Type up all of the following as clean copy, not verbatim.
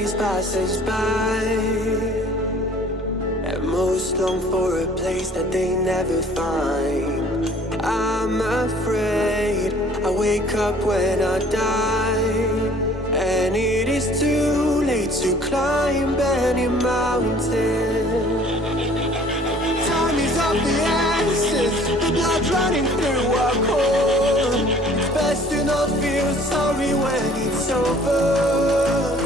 days passes by, and most long for a place that they never find. I'm afraid I wake up when I die, and it is too late to climb any mountain. Time is of the essence, the blood running through our core. It's best to not feel sorry when it's over.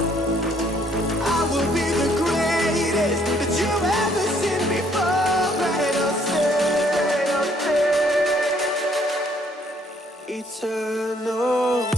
I will be the greatest that you've ever seen before, and I'll stay eternal.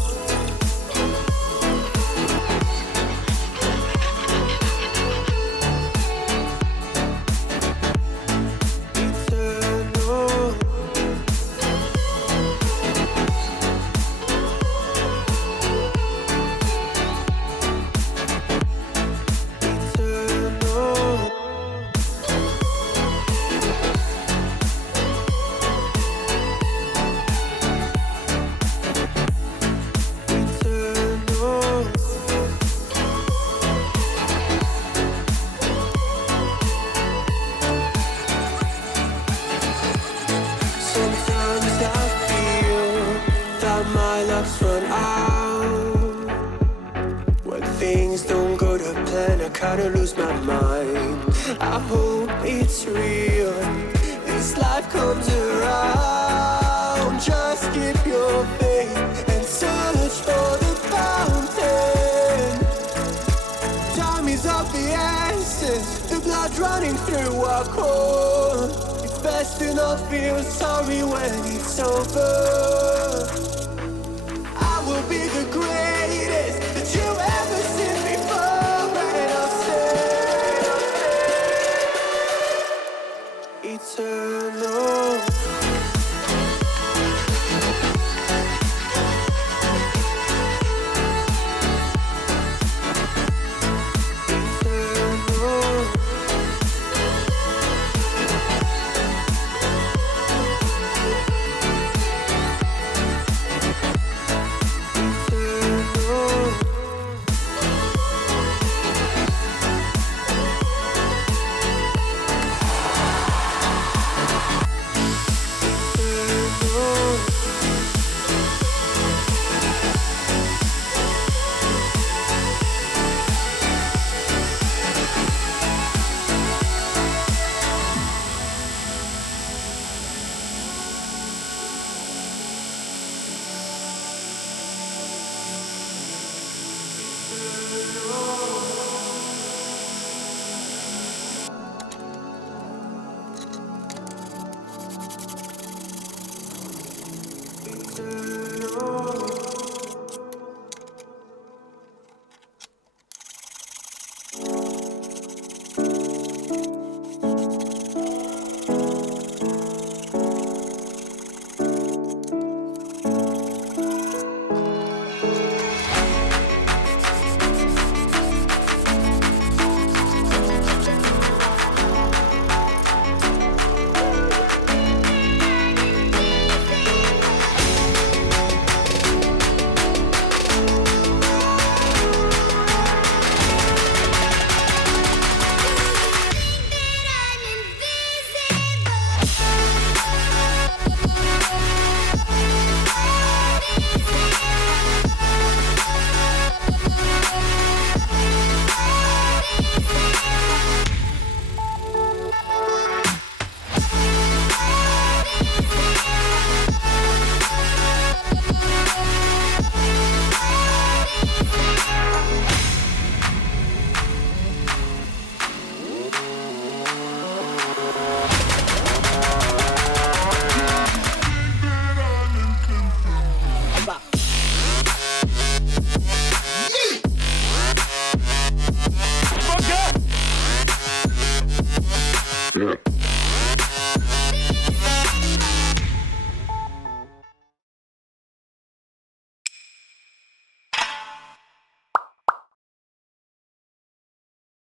My luck's run out. When things don't go to plan, I kinda lose my mind. I hope it's real, this life comes around. Just keep your faith and search for the fountain. Time is of the essence, the blood running through our core. It's best to not feel sorry when it's over. Will be the greatest that you've ever seen before, and I'll stay eternal. Yeah.